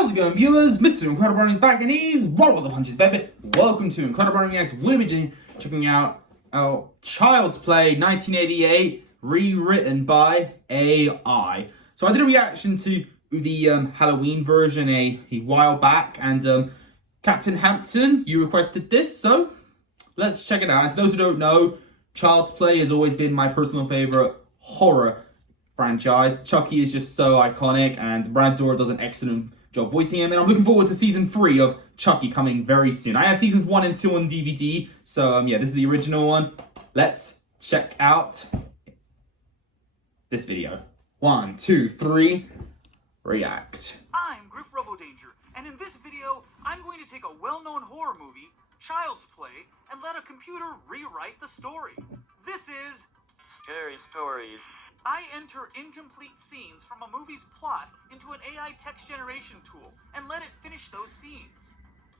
How's it going, viewers? Mr. Incredi-Brony is back and he's roll with the punches, baby. Welcome to Incredi-Brony Reacts. We're be checking out our Child's Play 1988, rewritten by AI. So I did a reaction to the Halloween version a while back, and Captain Hampton, you requested this, so let's check it out. And to those who don't know, Child's Play has always been my personal favorite horror franchise. Chucky is just so iconic, and Brad Dourif does an excellent job voicing him, and I'm looking forward to season 3 of Chucky coming very soon. I have seasons 1 and 2 on DVD, so yeah, this is the original one. Let's check out this video. 1, 2, 3, react. I'm Griff Robodanger, and in this video, I'm going to take a well-known horror movie, Child's Play, and let a computer rewrite the story. This is Scary Stories. I enter incomplete scenes from a movie's plot into an AI text generation tool and let it finish those scenes.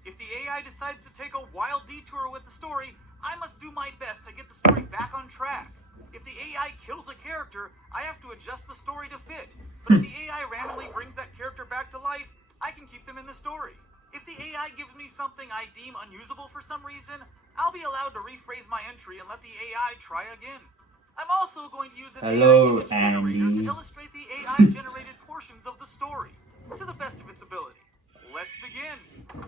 If the AI decides to take a wild detour with the story, I must do my best to get the story back on track. If the AI kills a character, I have to adjust the story to fit. But if the AI randomly brings that character back to life, I can keep them in the story. If the AI gives me something I deem unusable for some reason, I'll be allowed to rephrase my entry and let the AI try again. I'm also going to use an AI image generator to illustrate the AI-generated portions of the story, to the best of its ability. Let's begin.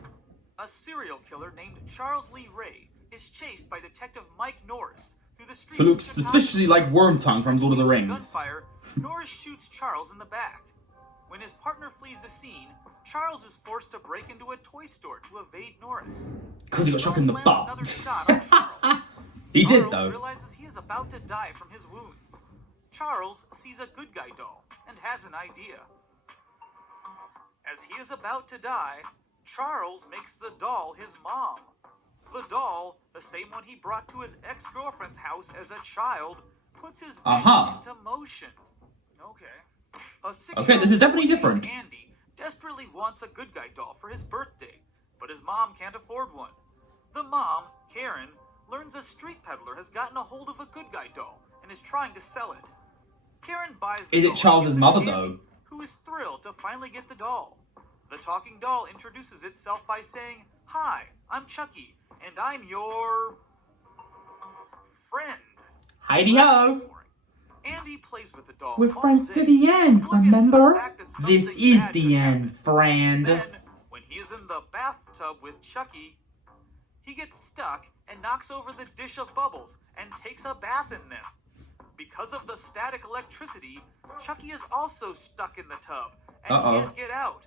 A serial killer named Charles Lee Ray is chased by Detective Mike Norris through the streets. Who looks suspiciously like Wormtongue from Lord of the Rings. Gunfire, Norris shoots Charles in the back. When his partner flees the scene, Charles is forced to break into a toy store to evade Norris. Because he got shot in the butt. Another shot on Charles. He did, Charles though. realizes he is about to die from his wounds. Charles sees a good guy doll and has an idea. As he is about to die, Charles makes the doll his mom. The doll, the same one he brought to his ex-girlfriend's house as a child, puts his vision into motion. Okay, this is definitely different. Andy desperately wants a good guy doll for his birthday, but his mom can't afford one. The mom, Karen, learns a street peddler has gotten a hold of a good guy doll and is trying to sell it. Karen buys the Is doll it Charles's and gives mother, to Andy, though? who is thrilled to finally get the doll. The talking doll introduces itself by saying, "Hi, I'm Chucky, and I'm your friend." Heidi-ho! Andy plays with the doll. We're all friends day, to the end, oblivious to the remember? fact that This something is bad the could end, happen. friend. Then, when he is in the bathtub with Chucky, he gets stuck and knocks over the dish of bubbles and takes a bath in them. Because of the static electricity, Chucky is also stuck in the tub and can't get out.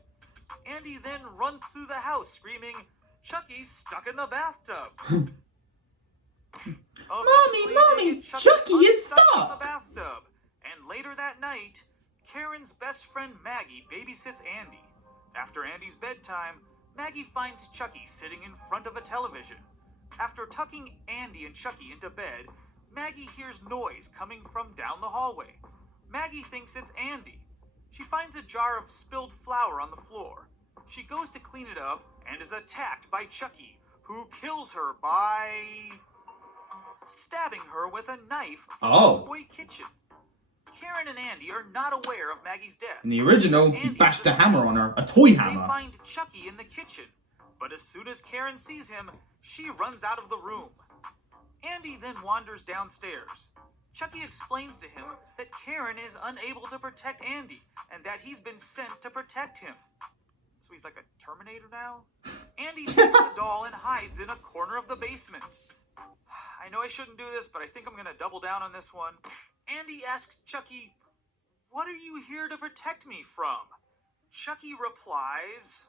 Andy then runs through the house screaming, "Chucky's stuck in the bathtub." Mommy, Chucky is in the stuck! bathtub. And later that night, Karen's best friend Maggie babysits Andy. After Andy's bedtime, Maggie finds Chucky sitting in front of a television. After tucking Andy and Chucky into bed, Maggie hears noise coming from down the hallway. Maggie thinks it's Andy. She finds a jar of spilled flour on the floor. She goes to clean it up and is attacked by Chucky, who kills her by stabbing her with a knife from the toy kitchen. Karen and Andy are not aware of Maggie's death. In the original, he bashed a hammer on her, a toy hammer. They find Chucky in the kitchen, but as soon as Karen sees him, she runs out of the room. Andy then wanders downstairs. Chucky explains to him that Karen is unable to protect Andy, and that he's been sent to protect him. So he's like a Terminator now? Andy takes the doll and hides in a corner of the basement. I know I shouldn't do this, but I think I'm going to double down on this one. Andy asks Chucky, "What are you here to protect me from?" Chucky replies,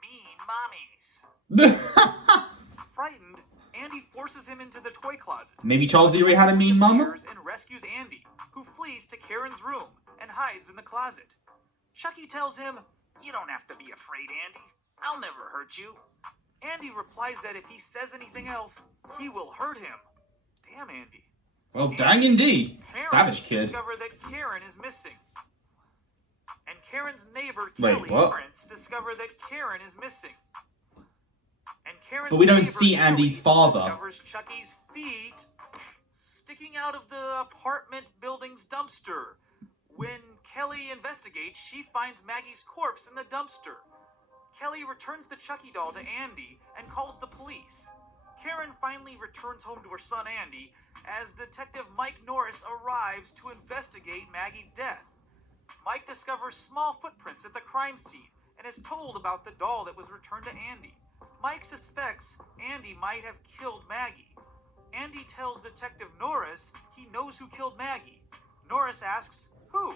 "Mean mommies." Frightened, Andy forces him into the toy closet. Maybe Charles Lee Ray had a mean mama? And rescues Andy, who flees to Karen's room and hides in the closet. Chucky tells him, "You don't have to be afraid, Andy. I'll never hurt you." Andy replies that if he says anything else, he will hurt him. Damn, Andy. Well, dang indeed. Savage kid. Discover that Karen is missing. And Karen's neighbor, Wait, Kelly, what? discover that Karen is missing. And Karen's But we don't neighbor, see Andy's Kelly, father. discovers Chucky's feet sticking out of the apartment building's dumpster. When Kelly investigates, she finds Maggie's corpse in the dumpster. Kelly returns the Chucky doll to Andy and calls the police. Karen finally returns home to her son Andy as Detective Mike Norris arrives to investigate Maggie's death. Mike discovers small footprints at the crime scene and is told about the doll that was returned to Andy. Mike suspects Andy might have killed Maggie. Andy tells Detective Norris he knows who killed Maggie. Norris asks, who?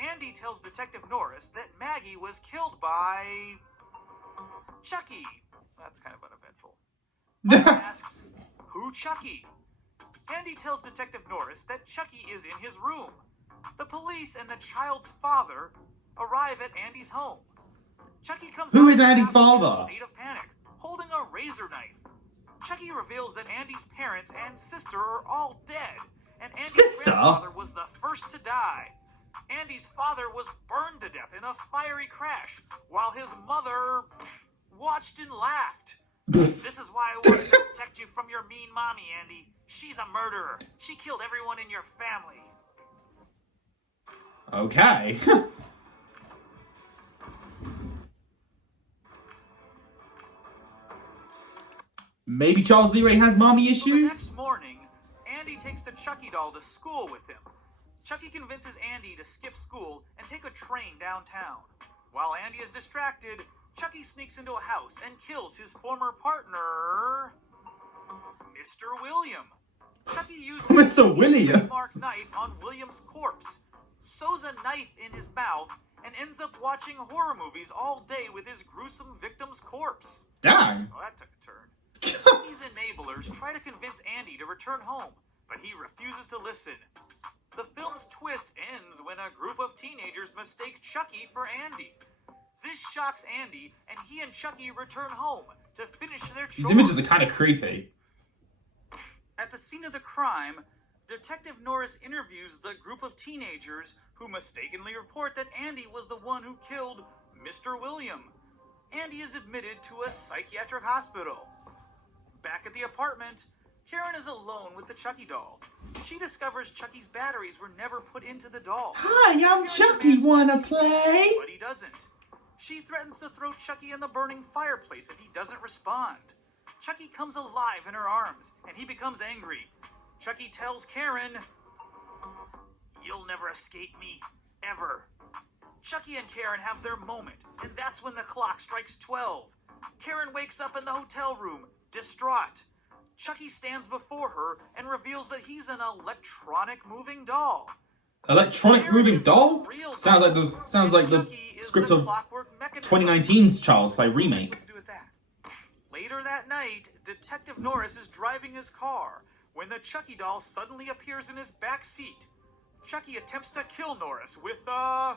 Andy tells Detective Norris that Maggie was killed by... Chucky. That's kind of uneventful. Mike asks, who Chucky? Andy tells Detective Norris that Chucky is in his room. The police and the child's father arrive at Andy's home. Chucky comes Who out is of the Andy's house in a father? state of panic, holding a razor knife. Chucky reveals that Andy's parents and sister are all dead, and Andy's grandfather was the first to die. Andy's father was burned to death in a fiery crash, while his mother watched and laughed. This is why I wanted to protect you from your mean mommy, Andy. She's a murderer. She killed everyone in your family. Okay. Maybe Charles Lee Ray has mommy So the issues? next morning, Andy takes the Chucky doll to school with him. Chucky convinces Andy to skip school and take a train downtown. While Andy is distracted, Chucky sneaks into a house and kills his former partner, Mr. William. Chucky uses Mr. William? a marked knife on William's corpse, sews a knife in his mouth, and ends up watching horror movies all day with his gruesome victim's corpse. Dang. Well, that took a turn. Chucky's enablers try to convince Andy to return home, but he refuses to listen. The film's twist ends when a group of teenagers mistake Chucky for Andy. This shocks Andy, and he and Chucky return home to finish their chores. These images are kind of creepy. At the scene of the crime, Detective Norris interviews the group of teenagers who mistakenly report that Andy was the one who killed Mr. William. Andy is admitted to a psychiatric hospital. Back at the apartment, Karen is alone with the Chucky doll. She discovers Chucky's batteries were never put into the doll. Hi, I'm Karen Chucky. demands Wanna Chucky's play? but he doesn't. She threatens to throw Chucky in the burning fireplace if he doesn't respond. Chucky comes alive in her arms, and he becomes angry. Chucky tells Karen, "You'll never escape me, ever." Chucky and Karen have their moment, and that's when the clock strikes 12. Karen wakes up in the hotel room, distraught. Chucky stands before her and reveals that he's an electronic moving doll. Electronic Karen moving is doll? the real Sounds like doll, the Chucky is script the of clockwork mechanism. 2019's Child's Play remake. What to do with that? Later that night, Detective Norris is driving his car when the Chucky doll suddenly appears in his back seat. Chucky attempts to kill Norris with a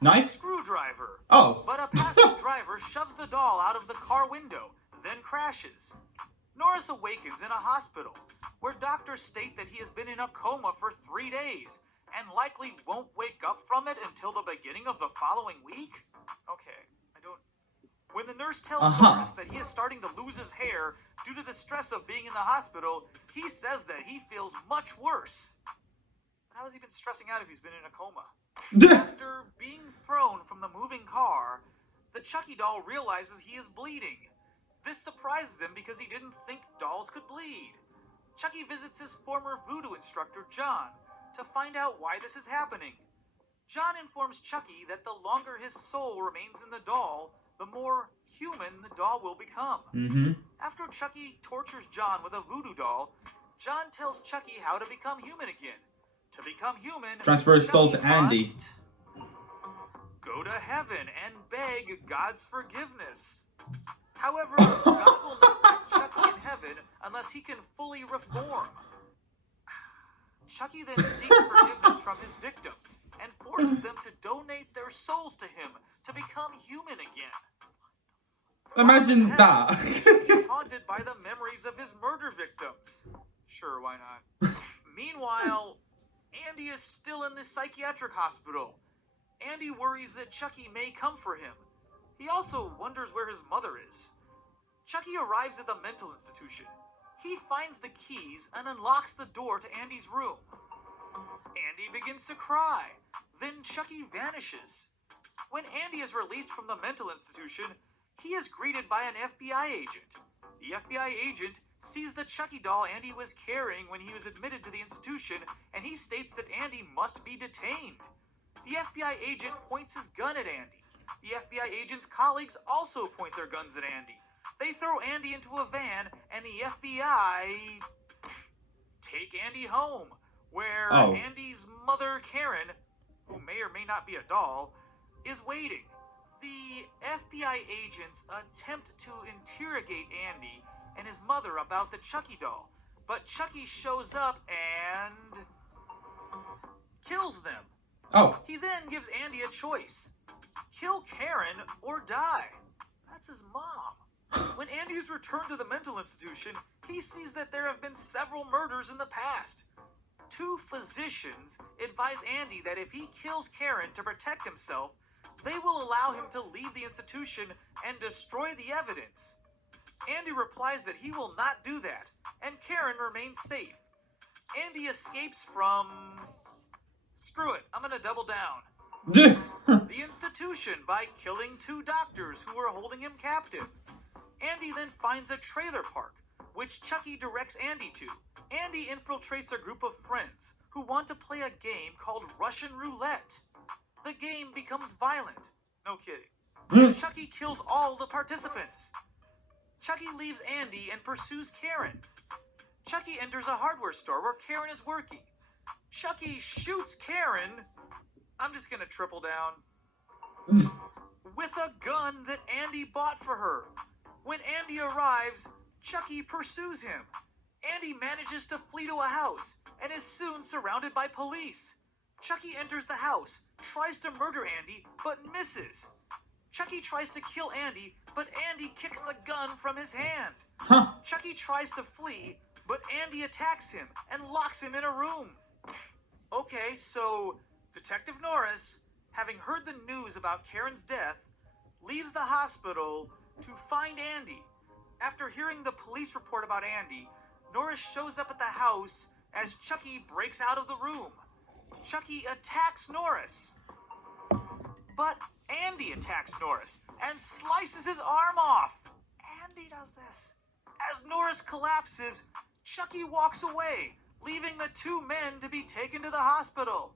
Knife? screwdriver. Oh. But a passing driver shoves the doll out of the car window, then crashes. Norris awakens in a hospital, where doctors state that he has been in a coma for 3 days, and likely won't wake up from it until the beginning of the following week? Okay, I don't... When the nurse tells Norris that he is starting to lose his hair due to the stress of being in the hospital, he says that he feels much worse. But how has he been stressing out if he's been in a coma? After being thrown from the moving car, the Chucky doll realizes he is bleeding. This surprises him because he didn't think dolls could bleed. Chucky visits his former voodoo instructor, John, to find out why this is happening. John informs Chucky that the longer his soul remains in the doll, the more human the doll will become. After Chucky tortures John with a voodoo doll, John tells Chucky how to become human again. To become human, Transfer his soul to Chucky Andy. must go to heaven and beg God's forgiveness. However, God will not let Chucky in heaven unless he can fully reform. Chucky then seeks forgiveness from his victims and forces them to donate their souls to him to become human again. Imagine that. He's haunted by the memories of his murder victims. Sure, why not? Meanwhile, Andy is still in the psychiatric hospital. Andy worries that Chucky may come for him. He also wonders where his mother is. Chucky arrives at the mental institution. He finds the keys and unlocks the door to Andy's room. Andy begins to cry. Then Chucky vanishes. When Andy is released from the mental institution, he is greeted by an FBI agent. The FBI agent sees the Chucky doll Andy was carrying when he was admitted to the institution, and he states that Andy must be detained. The FBI agent points his gun at Andy. The FBI agent's colleagues also point their guns at Andy. They throw Andy into a van, and the FBI take Andy home, where Andy's mother, Karen, who may or may not be a doll, is waiting. The FBI agents attempt to interrogate Andy and his mother about the Chucky doll, but Chucky shows up and kills them. He then gives Andy a choice. Kill Karen or die. That's his mom. When Andy is returned to the mental institution, he sees that there have been several murders in the past. 2 physicians advise Andy that if he kills Karen to protect himself, they will allow him to leave the institution and destroy the evidence. Andy replies that he will not do that, and Karen remains safe. Andy escapes from... Screw it, I'm gonna double down. The institution by killing 2 doctors who were holding him captive. Andy then finds a trailer park, which Chucky directs Andy to. Andy infiltrates a group of friends who want to play a game called Russian Roulette. The game becomes violent. No kidding. And Chucky kills all the participants. Chucky leaves Andy and pursues Karen. Chucky enters a hardware store where Karen is working. Chucky shoots Karen. I'm just gonna triple down. With a gun that Andy bought for her. When Andy arrives, Chucky pursues him. Andy manages to flee to a house and is soon surrounded by police. Chucky enters the house, tries to murder Andy, but misses. Chucky tries to kill Andy, but Andy kicks the gun from his hand. Chucky tries to flee, but Andy attacks him and locks him in a room. Okay, so Detective Norris, having heard the news about Karen's death, leaves the hospital to find Andy. After hearing the police report about Andy, Norris shows up at the house as Chucky breaks out of the room. Chucky attacks Norris. But Andy attacks Norris and slices his arm off. Andy does this. As Norris collapses, Chucky walks away, leaving the 2 men to be taken to the hospital.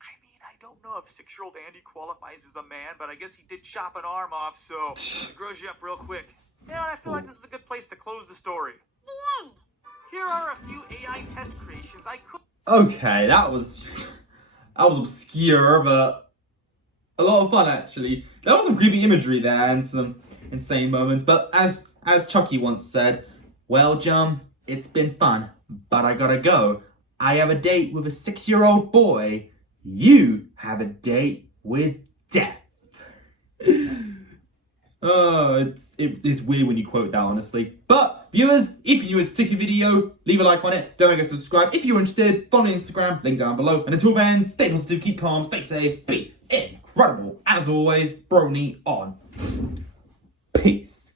I mean, I don't know if 6-year-old Andy qualifies as a man, but I guess he did chop an arm off, so it grows you up real quick. You know, I feel like this is a good place to close the story. The end. Here are a few AI test creations I could... Okay, that was obscure, but a lot of fun actually. There was some creepy imagery there and some insane moments, but as Chucky once said, well, John, it's been fun, but I gotta go. I have a date with a 6-year-old boy. You have a date with death. Oh, it's weird when you quote that, honestly. But, viewers, if you enjoyed this particular video, leave a like on it. Don't forget to subscribe. If you're interested, follow me on Instagram, link down below. And until then, stay positive, keep calm, stay safe, be incredible. And as always, Brony on. Peace.